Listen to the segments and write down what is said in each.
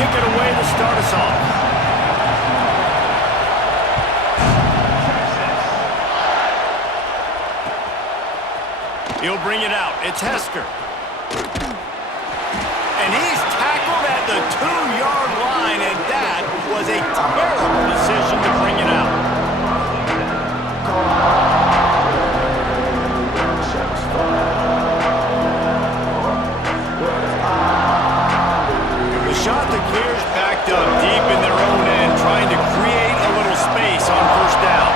kick it away to start us off. He'll bring it out. It's Hester. And he's tackled at the 2-yard line, and that was a terrible decision to bring it out. The Chanticleers backed up deep in their own end, trying to create a little space on first down.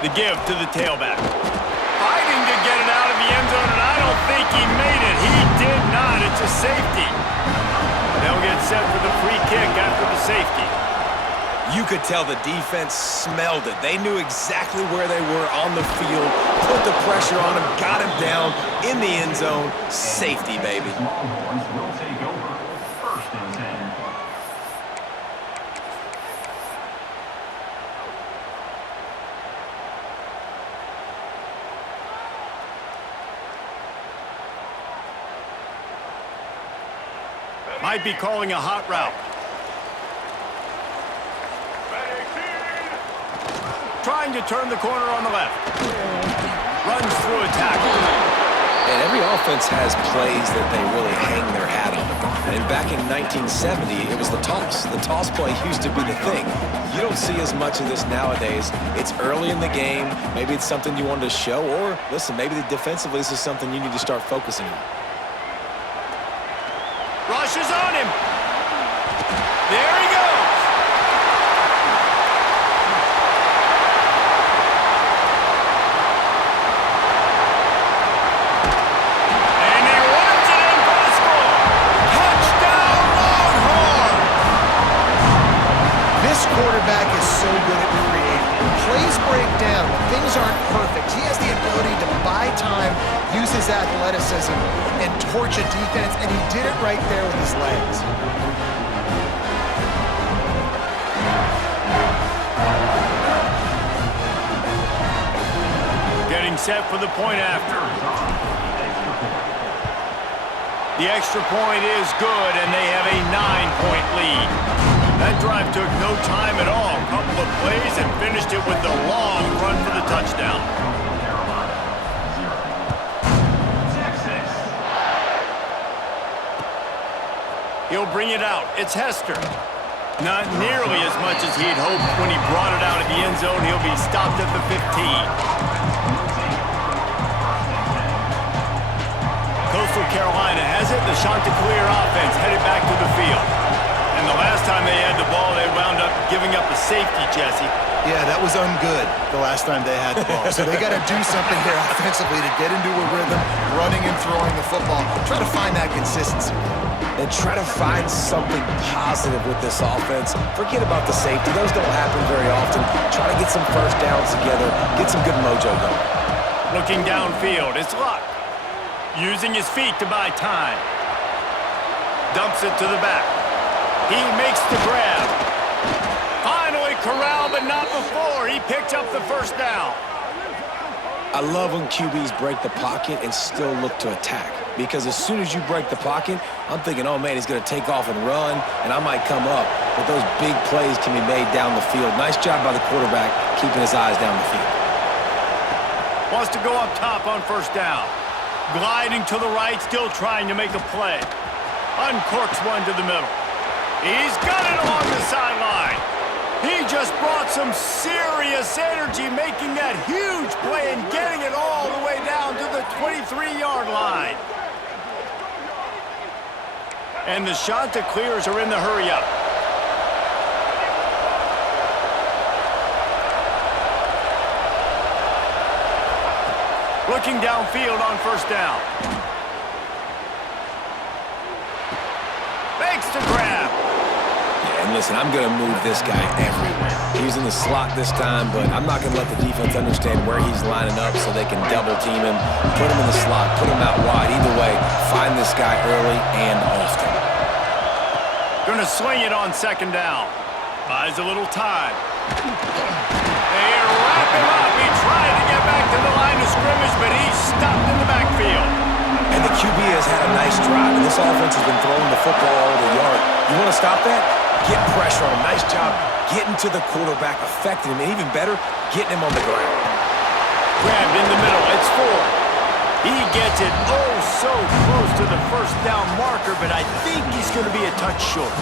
The give to the tailback. Fighting to get it out of the end zone, and I don't think he made it. He did not. It's a safety. They'll get set for the free kick after the safety. You could tell the defense smelled it. They knew exactly where they were on the field, put the pressure on him, got him down in the end zone. Safety, baby. Will take over. First and 10. Might be calling a hot route. Trying to turn the corner on the left. Runs through a tackle. And every offense has plays that they really hang their hat on. And back in 1970, it was the toss. The toss play used to be the thing. You don't see as much of this nowadays. It's early in the game. Maybe it's something you wanted to show. Or, listen, maybe defensively this is something you need to start focusing on. Rushes on him. There he goes. And he runs it in for the score. Touchdown, Longhorns! This quarterback is so good at creating. When plays break down, when things aren't perfect, he has the ability to buy time, use his athleticism, and torch a defense, and he did it right there with his legs. Getting set for the point after. The extra point is good, and they have a 9-point lead. That drive took no time at all. A couple of plays and finished it with the long run for the touchdown. He'll bring it out. It's Hester. Not nearly as much as he'd hoped when he brought it out of the end zone. He'll be stopped at the 15. Coastal Carolina has it. The Chanticleer offense headed back to the field. And the last time they had the ball, they wound up giving up a safety, Jesse. Yeah, that was ungood the last time they had the ball. So they got to do something here offensively to get into a rhythm, running and throwing the football. Try to find that consistency. And try to find something positive with this offense. Forget about the safety. Those don't happen very often. Try to get some first downs together. Get some good mojo going. Looking downfield, it's Luck. Using his feet to buy time. Dumps it to the back. He makes the grab. Finally corralled, but not before. He picked up the first down. I love when QBs break the pocket and still look to attack. Because as soon as you break the pocket, I'm thinking, oh man, he's going to take off and run, and I might come up. But those big plays can be made down the field. Nice job by the quarterback keeping his eyes down the field. Wants to go up top on first down. Gliding to the right, still trying to make a play. Uncorks one to the middle. He's got it along the sideline. He just brought some serious energy, making that huge play and getting it all the way down to the 23-yard line. And the Chanticleers are in the hurry-up. Looking downfield on first down. Makes the grab. And listen, I'm going to move this guy everywhere. He's in the slot this time, but I'm not going to let the defense understand where he's lining up so they can double team him, put him in the slot, put him out wide. Either way, find this guy early and often. Going to swing it on second down. Buys a little time. They wrap him up. He tried to get back to the line of scrimmage, but he's stopped in the backfield. And the QB has had a nice drive, and this offense has been throwing the football all over the yard. You want to stop that? Get pressure on him. Nice job getting to the quarterback, affecting him, and even better, getting him on the ground. Grabbed in the middle. It's Ford. He gets it oh so close to the first down marker, but I think he's going to be a touch short.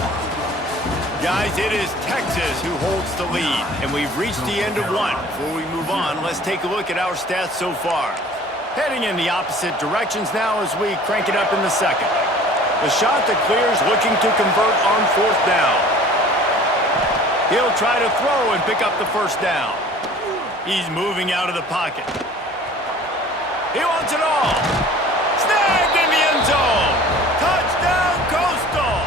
Guys, it is Texas who holds the lead, and we've reached the end of one. Before we move on, let's take a look at our stats so far. Heading in the opposite directions now as we crank it up in the second. The shot that clears, looking to convert on fourth down. He'll try to throw and pick up the first down. He's moving out of the pocket. He wants it all. Snagged in the end zone. Touchdown, Coastal.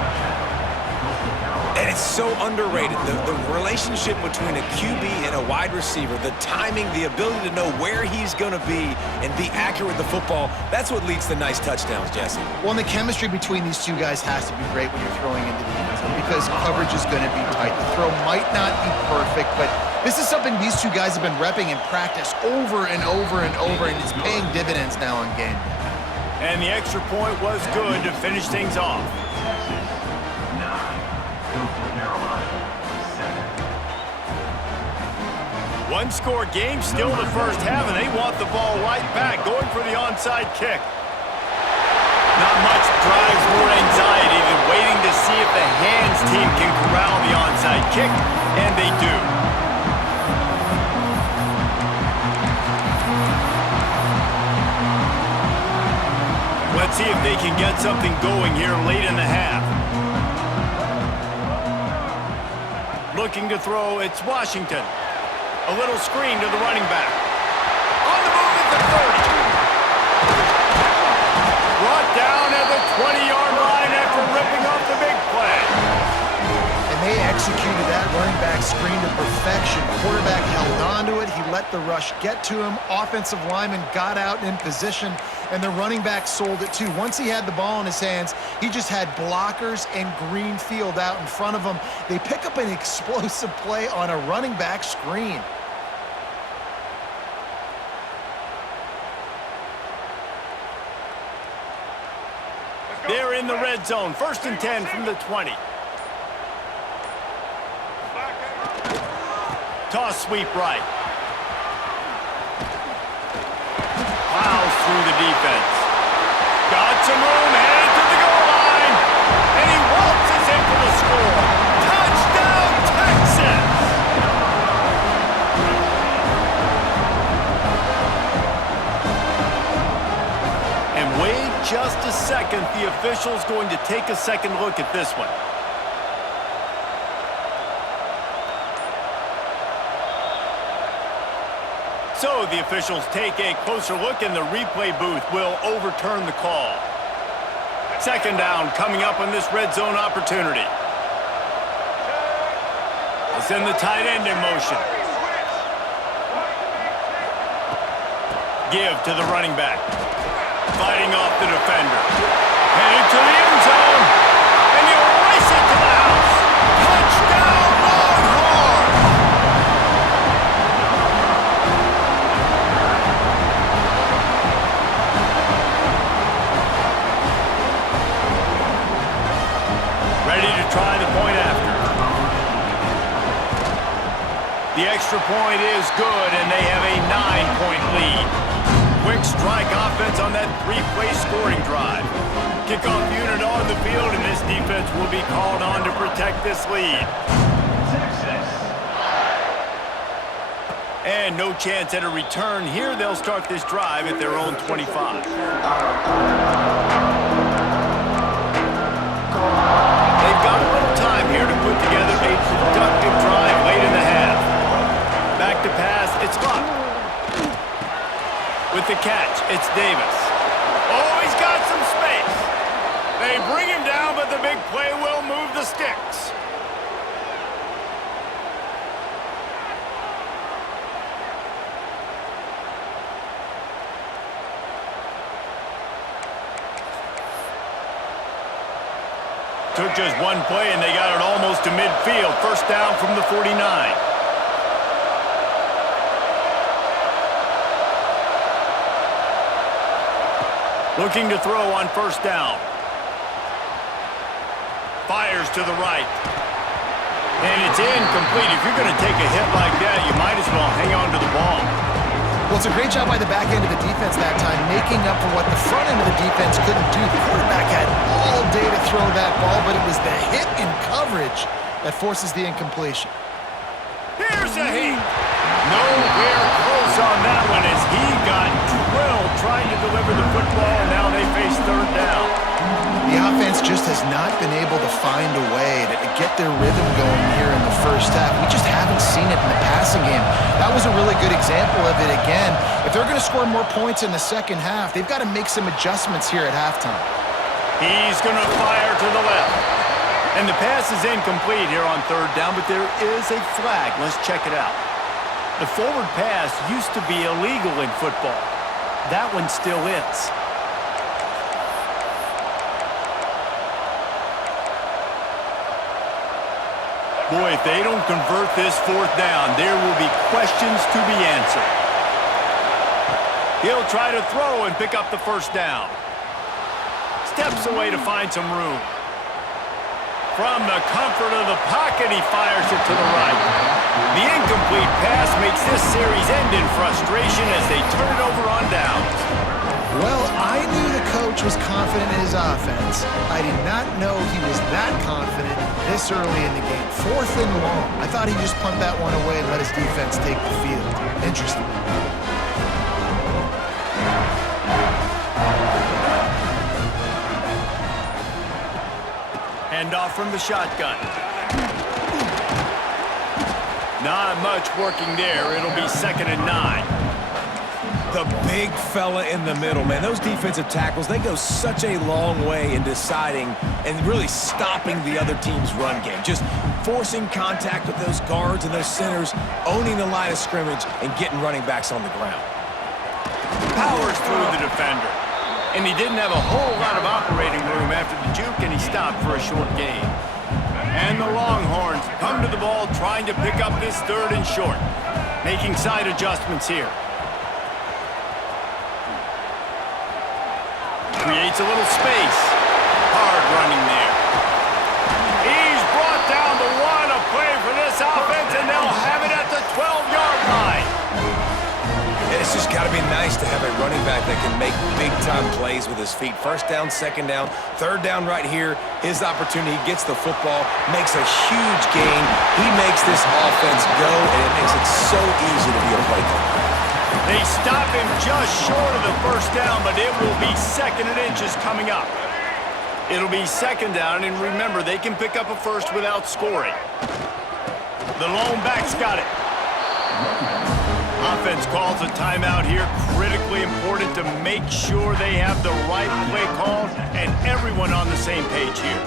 And it's so underrated. The relationship between a QB and a wide receiver, the timing, the ability to know where he's going to be and be accurate with the football, that's what leads to nice touchdowns, Jesse. Well, and the chemistry between these two guys has to be great when you're throwing into the end zone because coverage is going to be tight. The throw might not be perfect, but this is something these two guys have been repping in practice over and over and over, and it's paying dividends now in game. And the extra point was good to finish things off. One-score game, still the first half, and they want the ball right back, going for the onside kick. Not much drives more anxiety than waiting to see if the hands team can corral the onside kick, and they do. Let's see if they can get something going here late in the half. Looking to throw, it's Washington. A little screen to the running back. On the move at the 30. Brought down at the 20-yard line after ripping off the big play. And they executed that running back screen to perfection. Quarterback held on to it. He let the rush get to him. Offensive lineman got out in position, and the running back sold it too. Once he had the ball in his hands, he just had blockers and green field out in front of him. They pick up an explosive play on a running back screen. They're in the red zone. 1st and 10 from the 20. Toss sweep right. Plows through the defense. Got some room, headed to the goal line. And he waltzes in for the score. Touchdown, Texas! And wait just a second. The official's going to take a second look at this one. So the officials take a closer look, and the replay booth will overturn the call. 2nd down coming up on this red zone opportunity. They'll send the tight end in motion. Give to the running back. Fighting off the defender. Headed to the end zone. And he'll race it to the house. Touchdown, Longhorns! Ready to try the point after. The extra point is good, and they have a 9-point lead. Quick strike offense on that 3-play scoring drive. Kickoff unit on the field, and this defense will be called on to protect this lead. And no chance at a return here. They'll start this drive at their own 25. They've got a little time here to put together a productive drive late in the half. Back to pass, it's Luck. With the catch, it's Davis. Oh, he's got some space. They bring him down, but the big play will move the sticks. Took just one play, and they got it almost to midfield. 1st down from the 49. Looking to throw on first down. Fires to the right. And it's incomplete. If you're going to take a hit like that, you might as well hang on to the ball. Well, it's a great job by the back end of the defense that time, making up for what the front end of the defense couldn't do. The quarterback had all day to throw that ball, but it was the hit in coverage that forces the incompletion. Here's a heat. Nowhere close on that one as he got drilled trying to deliver the football, and now they face third down. The offense just has not been able to find a way to get their rhythm going here in the first half. We just haven't seen it in the passing game. That was a really good example of it again. If they're going to score more points in the second half, they've got to make some adjustments here at halftime. He's going to fire to the left. And the pass is incomplete here on third down, but there is a flag. Let's check it out. The forward pass used to be illegal in football. That one still is. Boy, if they don't convert this fourth down, there will be questions to be answered. He'll try to throw and pick up the first down. Steps away to find some room. From the comfort of the pocket, he fires it to the right. The incomplete pass makes this series end in frustration as they turn it over on downs. Well, I knew the coach was confident in his offense. I did not know he was that confident this early in the game. 4th and long. I thought he'd just punt that one away and let his defense take the field. Interesting. Handoff from the shotgun. Not much working there. It'll be 2nd and 9. The big fella in the middle, man. Those defensive tackles, they go such a long way in deciding and really stopping the other team's run game. Just forcing contact with those guards and those centers, owning the line of scrimmage, and getting running backs on the ground. Powers through the defender. And he didn't have a whole lot of operating room after the juke, and he stopped for a short gain. And the Longhorns come to the ball trying to pick up this 3rd and short. Making side adjustments here. Creates a little space. Hard running there. He's brought down the one. A play for this offense, and they'll have it at the 12-yard line. It's just got to be nice to have a running back that can make big-time plays with his feet. 1st down, 2nd down, 3rd down right here. His opportunity, he gets the football, makes a huge gain. He makes this offense go, and it makes it so easy to be a play caller. They stop him just short of the first down, but it will be 2nd and inches coming up. It'll be 2nd down, and remember, they can pick up a first without scoring. The lone back's got it. Offense calls a timeout here. Critically important to make sure they have the right play called and everyone on the same page here.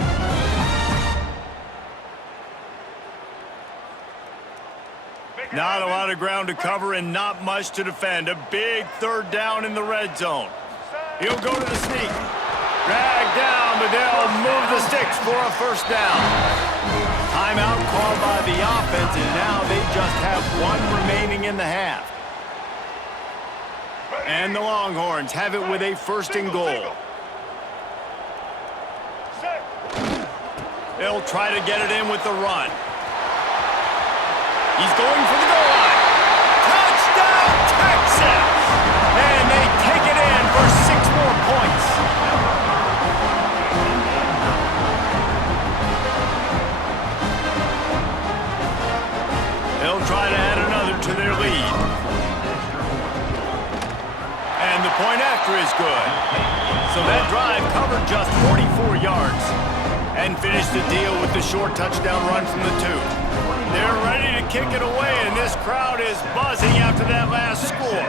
Not a lot of ground to cover and not much to defend. A big 3rd down in the red zone. He'll go to the sneak. Drag down, but they'll move the sticks for a first down. Timeout called by the offense, and now they just have 1 remaining in the half. And the Longhorns have it with a 1st and goal. They'll try to get it in with the run. He's going for the goal line. Touchdown, Texas! And they take it in for 6 more points. They'll try to add another to their lead. And the point after is good. So that drive covered just 44 yards and finished the deal with the short touchdown run from the 2. They're ready to kick it away, and this crowd is buzzing after that last score.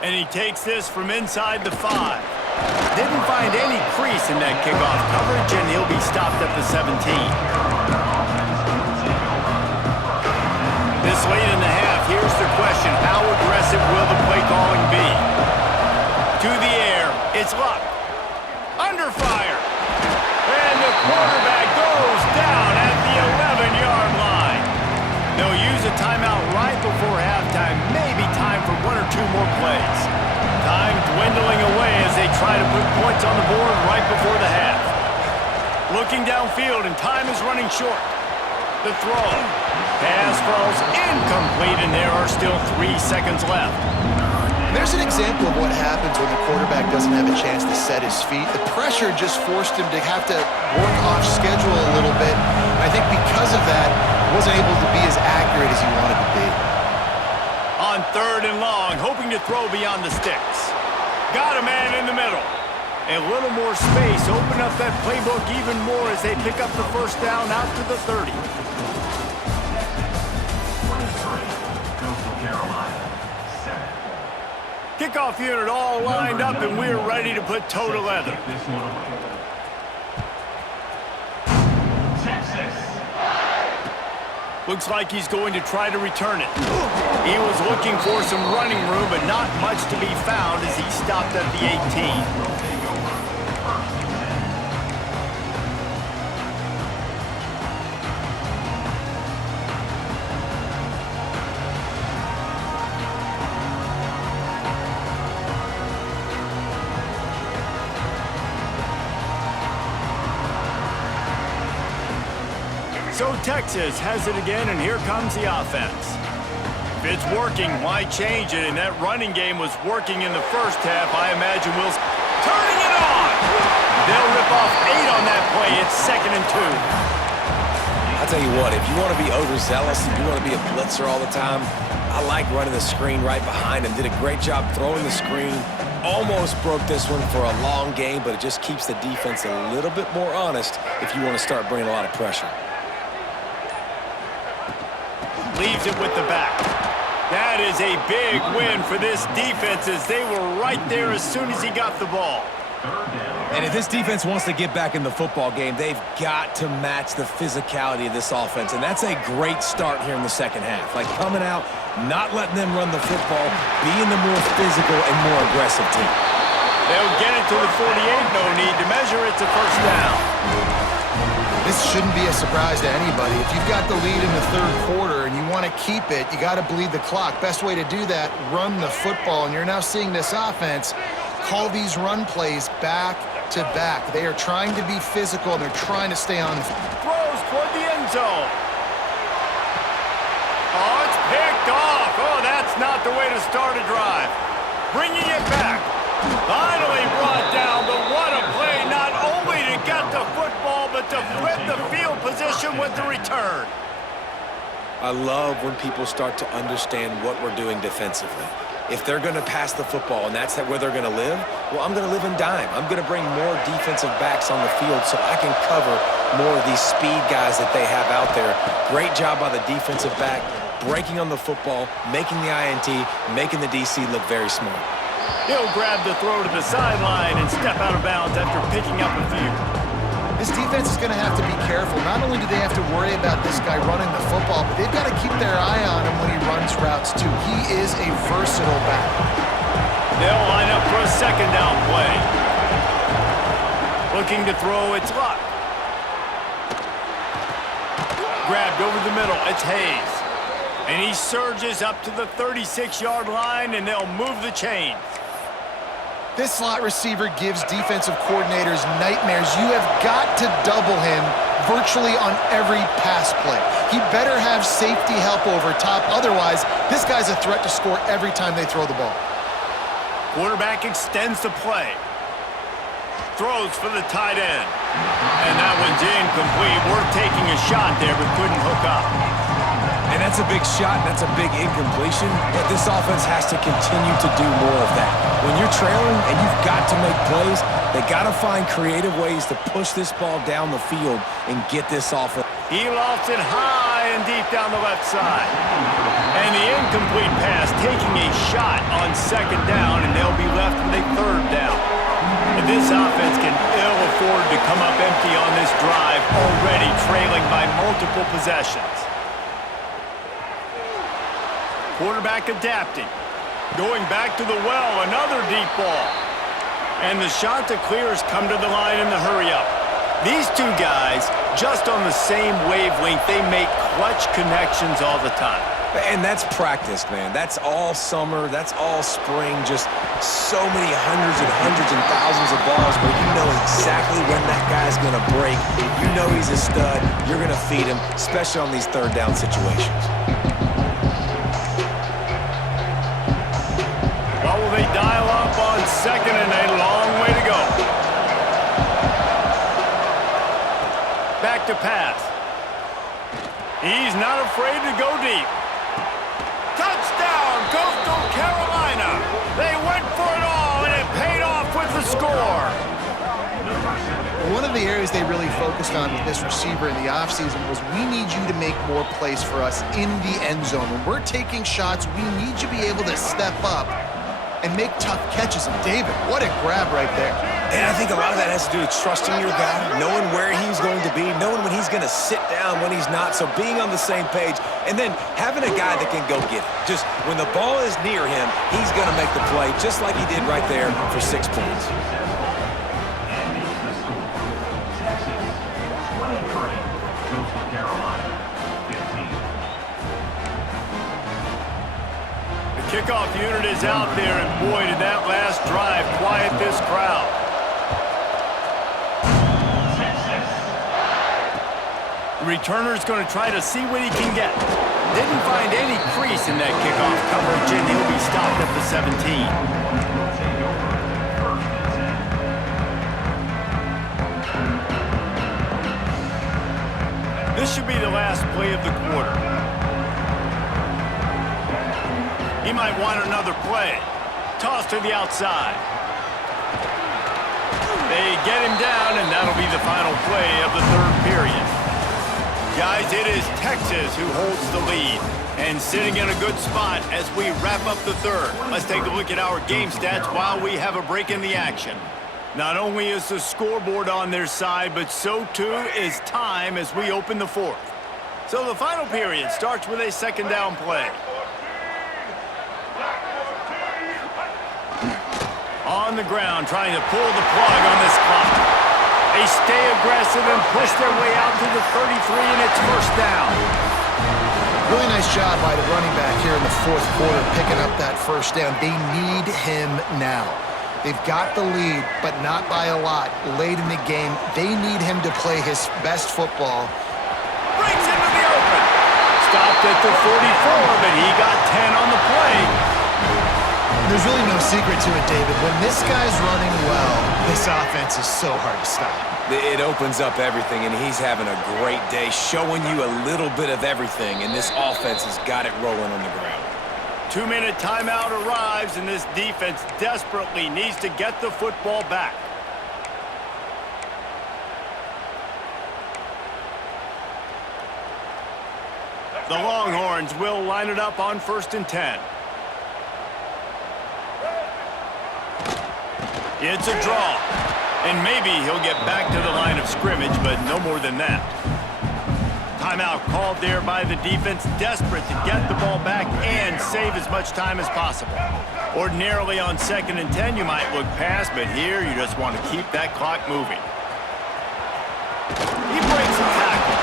And he takes this from inside the 5. Didn't find any crease in that kickoff coverage, and he'll be stopped at the 17. This late in the half, here's the question. How aggressive will the play calling be? To the air, it's Luck. Under fire. And the quarterback goes down at the 11-yard line. They'll use a timeout right before halftime. Maybe time for 1 or 2 more plays. Time to put points on the board right before the half. Looking downfield, and time is running short. The throw. Pass falls incomplete, and there are still 3 seconds left. There's an example of what happens when the quarterback doesn't have a chance to set his feet. The pressure just forced him to have to work off schedule a little bit. And I think because of that, wasn't able to be as accurate as he wanted to be. On 3rd and long, hoping to throw beyond the sticks. Got a man in the middle. A little more space, open up that playbook even more as they pick up the first down out to the 30. 23, Coastal Carolina, 7. Kickoff unit all lined up, and we're ready to put toe to leather. This one away. Texas. Looks like he's going to try to return it. He was looking for some running room, but not much to be found as he stopped at the 18. So Texas has it again, and here comes the offense. If it's working, why change it? And that running game was working in the first half. I imagine Will's turning it on. They'll rip off 8 on that play. It's 2nd and 2. I'll tell you what, if you want to be overzealous, if you want to be a blitzer all the time, I like running the screen right behind him. Did a great job throwing the screen. Almost broke this one for a long game, but it just keeps the defense a little bit more honest if you want to start bringing a lot of pressure. Leaves it with the back. That is a big win for this defense as they were right there as soon as he got the ball. And if this defense wants to get back in the football game, they've got to match the physicality of this offense. And that's a great start here in the second half. Like coming out, not letting them run the football, being the more physical and more aggressive team. They'll get it to the 48, no need to measure it to first down. This shouldn't be a surprise to anybody. If you've got the lead in the 3rd quarter and you want to keep it, you got to bleed the clock. Best way to do that, run the football. And you're now seeing this offense call these run plays back to back. They are trying to be physical, and they're trying to stay on the Throws toward the end zone. Oh, it's picked off. Oh, that's not the way to start a drive. Bringing it back. Finally brought down, but what a play, not only to get the football, but to flip the field position with the return. I love when people start to understand what we're doing defensively. If they're going to pass the football and that's where they're going to live, well, I'm going to live in dime. I'm going to bring more defensive backs on the field so I can cover more of these speed guys that they have out there. Great job by the defensive back, breaking on the football, making the INT, making the DC look very smart. He'll grab the throw to the sideline and step out of bounds after picking up a few. This defense is going to have to be careful. Not only do they have to worry about this guy running the football, but they've got to keep their eye on him when he runs routes too. He is a versatile back. They'll line up for a 2nd down play. Looking to throw, it's Luck. Grabbed over the middle, it's Hayes. And he surges up to the 36-yard line, and they'll move the chains. This slot receiver gives defensive coordinators nightmares. You have got to double him virtually on every pass play. He better have safety help over top. Otherwise, this guy's a threat to score every time they throw the ball. Quarterback extends the play. Throws for the tight end. And that one's incomplete. We're taking a shot there, but couldn't hook up. And that's a big shot, and that's a big incompletion, but this offense has to continue to do more of that. When you're trailing and you've got to make plays, they got to find creative ways to push this ball down the field and get this offense. He lofts it high and deep down the left side. And the incomplete pass taking a shot on 2nd down, and they'll be left with a 3rd down. And this offense can ill afford to come up empty on this drive, already trailing by multiple possessions. Quarterback adapting. Going back to the well, another deep ball. And the shot to clear has come to the line in the hurry-up. These two guys, just on the same wavelength, they make clutch connections all the time. And that's practice, man. That's all summer. That's all spring. Just so many hundreds and thousands of balls where you know exactly when that guy's going to break. You know he's a stud. You're going to feed him, especially on these third down situations. Well, will they dial up on second and a long way to go? Back to pass. He's not afraid to go deep. Touchdown, Coastal Carolina. They went for it all, and it paid off with the score. One of the areas they really focused on with this receiver in the offseason was we need you to make more plays for us in the end zone. When we're taking shots, we need you to be able to step up and make tough catches. And David, what a grab right there. And I think a lot of that has to do with trusting your guy, knowing where he's going to be, knowing when he's going to sit down, when he's not, so being on the same page, and then having a guy that can go get it. Just when the ball is near him, he's going to make the play, just like he did right there for 6 points. Coastal Carolina, 15. The kickoff unit is out there, and boy, did that last drive quiet this crowd. The returner's going to try to see what he can get. Didn't find any crease in that kickoff coverage, and he'll be stopped at the 17. This should be the last play of the quarter. He might want another play. Toss to the outside. They get him down, and that'll be the final play of the third period. Guys, it is Texas who holds the lead and sitting in a good spot as we wrap up the third. Let's take a look at our game stats while we have a break in the action. Not only is the scoreboard on their side, but so too is time as we open the fourth. So the final period starts with a second down play. On the ground, trying to pull the plug on this clock. They stay aggressive and push their way out to the 33, and it's first down. Really nice job by the running back here in the fourth quarter, picking up that first down. They need him now. They've got the lead, but not by a lot. Late in the game, they need him to play his best football. Breaks into the open. Stopped at the 44, but he got 10 on the play. There's really no secret to it, David. When this guy's running well, this offense is so hard to stop. It opens up everything, and he's having a great day, showing you a little bit of everything, and this offense has got it rolling on the ground. 2-minute timeout arrives, and this defense desperately needs to get the football back. The Longhorns will line it up on 1st and 10. It's a draw, and maybe he'll get back to the line of scrimmage, but no more than that. Timeout called there by the defense, desperate to get the ball back and save as much time as possible. Ordinarily on 2nd and 10, you might look past, but here you just want to keep that clock moving. He breaks a tackle.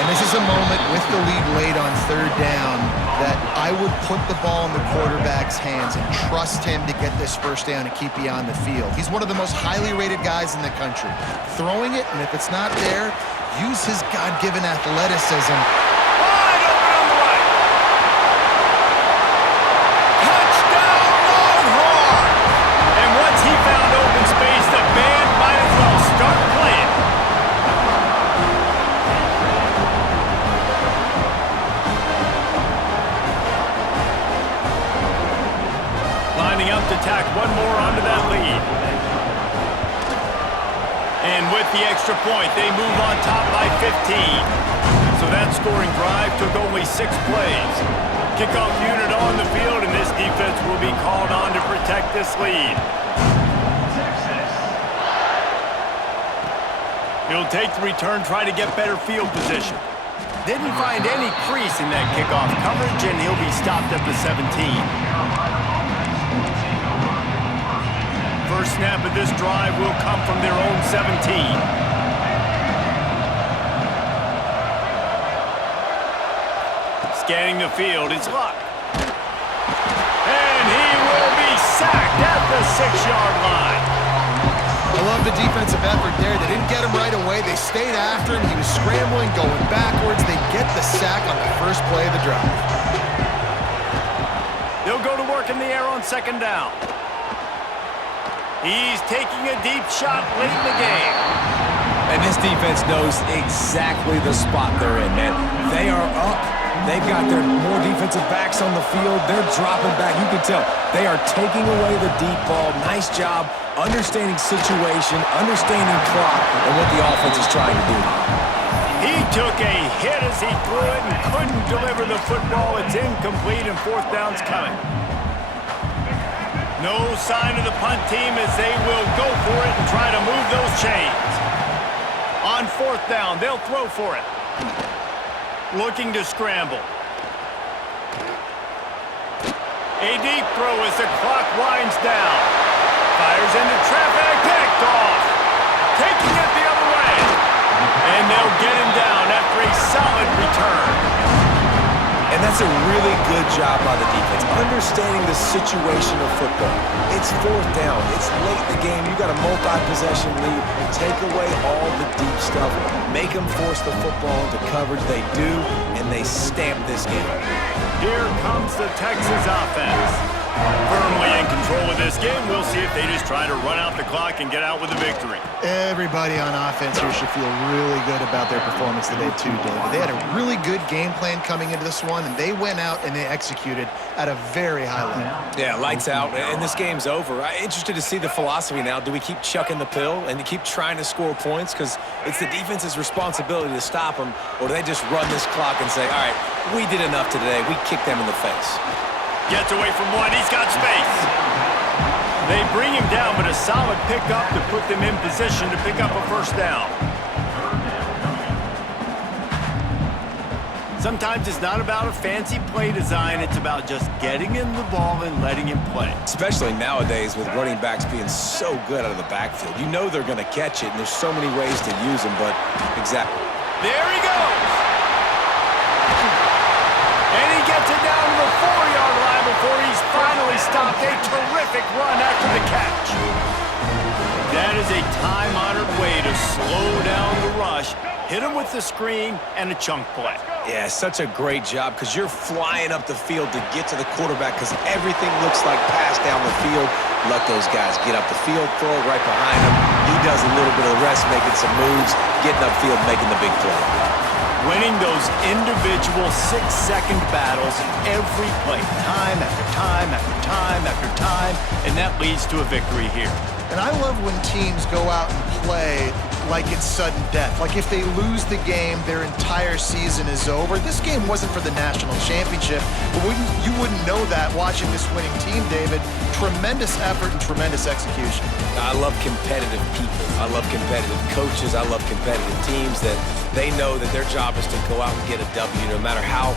And this is a moment with the lead late on 3rd down that I would put the ball in the quarterback's hands and trust him to get this first down and keep you on the field. He's one of the most highly rated guys in the country. Throwing it, and if it's not there, use his God-given athleticism. Wide open on the right. Touchdown, Longhorns! And once he found open space, the band might as well start playing. Lining up to tack one more onto that lead. And with the extra point, they move on top by 15. So that scoring drive took only 6 plays. Kickoff unit on the field, and this defense will be called on to protect this lead. He'll take the return, try to get better field position. Didn't find any crease in that kickoff coverage, and he'll be stopped at the 17. First snap of this drive will come from their own 17. scanning the field. It's Luck. And he will be sacked at the 6-yard line. I love the defensive effort there. They didn't get him right away. They stayed after him. He was scrambling, going backwards. They get the sack on the first play of the drive. They'll go to work in the air on 2nd down. He's taking a deep shot late in the game. And this defense knows exactly the spot they're in, man. They are up. They've got their more defensive backs on the field. They're dropping back. You can tell they are taking away the deep ball. Nice job understanding situation, understanding clock, and what the offense is trying to do. He took a hit as he threw it and couldn't deliver the football. It's incomplete and 4th down's coming. No sign of the punt team as they will go for it and try to move those chains. On 4th down, they'll throw for it. Looking to scramble. A deep throw as the clock winds down. Fires into traffic, picked off. Taking it the other way. And they'll get him down after a solid return. And that's a really good job by the defense, understanding the situation of football. It's 4th down. It's late in the game. You got a multi-possession lead. Take away all the deep stuff. Make them force the football into coverage. They do, and they stamp this game. Here comes the Texas offense. Firmly in control of this game. We'll see if they just try to run out the clock and get out with a victory. Everybody on offense here should feel really good about their performance today too, David. They had a really good game plan coming into this one, and they went out and they executed at a very high level. Yeah, lights out, and this game's over. I'm interested to see the philosophy now. Do we keep chucking the pill and keep trying to score points? Because it's the defense's responsibility to stop them, or do they just run this clock and say, all right, we did enough today. We kicked them in the face. Gets away from one. He's got space. They bring him down, but a solid pickup to put them in position to pick up a 1st down. Sometimes it's not about a fancy play design. It's about just getting him the ball and letting him play. Especially nowadays with running backs being so good out of the backfield. You know they're going to catch it, and there's so many ways to use them, but exactly. There he goes. And he gets it down to the 4-yard line before he's finally stopped. A terrific run after the catch. That is a time-honored way to slow down the rush, hit him with the screen, and a chunk play. Yeah, such a great job because you're flying up the field to get to the quarterback because everything looks like pass down the field. Let those guys get up the field, throw it right behind him. He does a little bit of the rest, making some moves, getting upfield, making the big play. Winning those individual 6-second battles every play, time after time after time after time, and that leads to a victory here. And I love when teams go out and play like it's sudden death. Like if they lose the game, their entire season is over. This game wasn't for the national championship, but you wouldn't know that watching this winning team, David. Tremendous effort and tremendous execution. I love competitive people. I love competitive coaches. I love competitive teams that they know that their job is to go out and get a W no matter how